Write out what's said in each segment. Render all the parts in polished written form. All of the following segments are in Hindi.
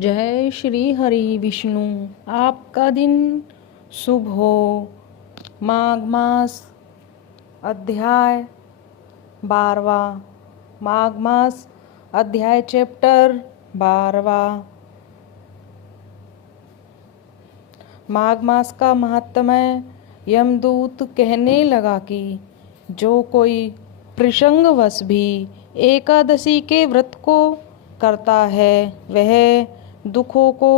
जय श्री हरि विष्णु। आपका दिन शुभ हो। माघ मास अध्याय 12वां। माघ मास अध्याय चैप्टर 12वां। माघ मास का महात्म्य। यमदूत कहने लगा कि जो कोई प्रसंगवश भी एकादशी के व्रत को करता है वह दुखों को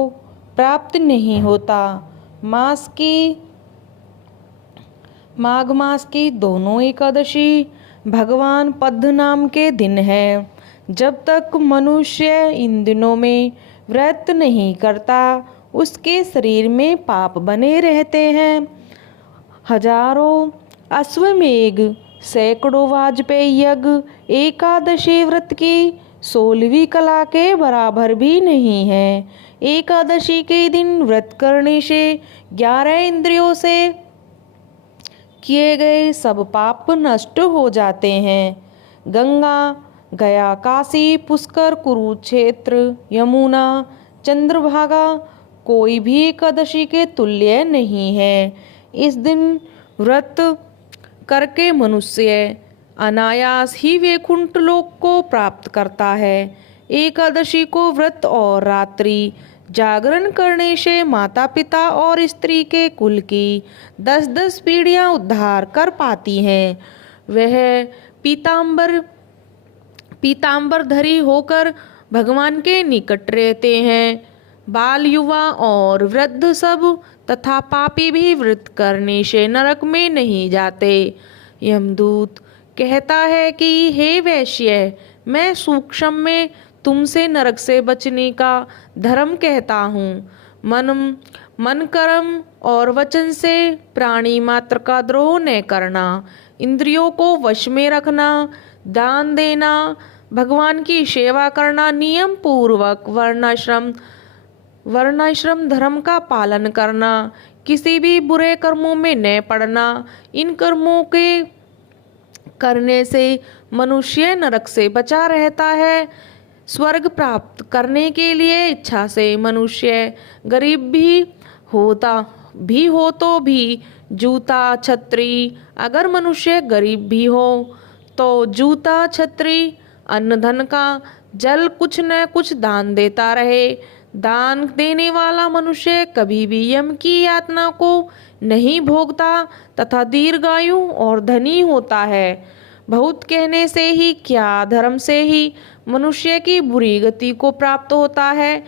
प्राप्त नहीं होता। माघ मास की दोनों एकादशी भगवान पद्म नाम के दिन है। जब तक मनुष्य इन दिनों में व्रत नहीं करता उसके शरीर में पाप बने रहते हैं। हजारों अश्वमेघ सैकड़ों वाजपेयी यज्ञ एकादशी व्रत की 16वीं कला के बराबर भी नहीं है। एकादशी के दिन व्रत करने से 11 इंद्रियों से किए गए सब पाप नष्ट हो जाते हैं। गंगा, गया, काशी, पुष्कर, कुरुक्षेत्र, यमुना, चंद्रभागा कोई भी एकादशी के तुल्य नहीं है। इस दिन व्रत करके मनुष्य अनायास ही वैकुंठ लोक को प्राप्त करता है। एकादशी को व्रत और रात्रि जागरण करने से माता पिता और स्त्री के कुल की 10-10 पीढ़ियां उद्धार कर पाती हैं। वह पीताम्बरधारी होकर भगवान के निकट रहते हैं। बाल, युवा और वृद्ध सब तथा पापी भी व्रत करने से नरक में नहीं जाते। यमदूत कहता है कि हे वैश्य, मैं सूक्ष्म में तुमसे नरक से बचने का धर्म कहता हूँ। मन, कर्म और वचन से प्राणी मात्र का द्रोह न करना, इंद्रियों को वश में रखना, दान देना, भगवान की सेवा करना, नियम पूर्वक वर्णाश्रम धर्म का पालन करना, किसी भी बुरे कर्मों में न पड़ना। इन कर्मों के करने से मनुष्य नरक से बचा रहता है। स्वर्ग प्राप्त करने के लिए इच्छा से मनुष्य गरीब भी हो तो भी जूता छत्री, अगर मनुष्य गरीब भी हो तो जूता छत्री, अन्न धन का जल कुछ न कुछ दान देता रहे। दान देने वाला मनुष्य कभी भी यम की यातना को नहीं भोगता तथा दीर्घायु और धनी होता है। बहुत कहने से ही क्या, धर्म से ही मनुष्य की बुरी गति को प्राप्त होता है।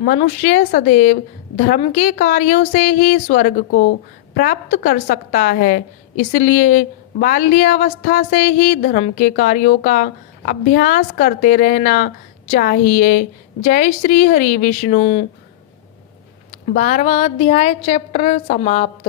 मनुष्य सदैव धर्म के कार्यों से ही स्वर्ग को प्राप्त कर सकता है। इसलिए बाल्यावस्था से ही धर्म के कार्यों का अभ्यास करते रहना चाहिए। जय श्री हरि विष्णु। 12वां अध्याय चैप्टर समाप्त।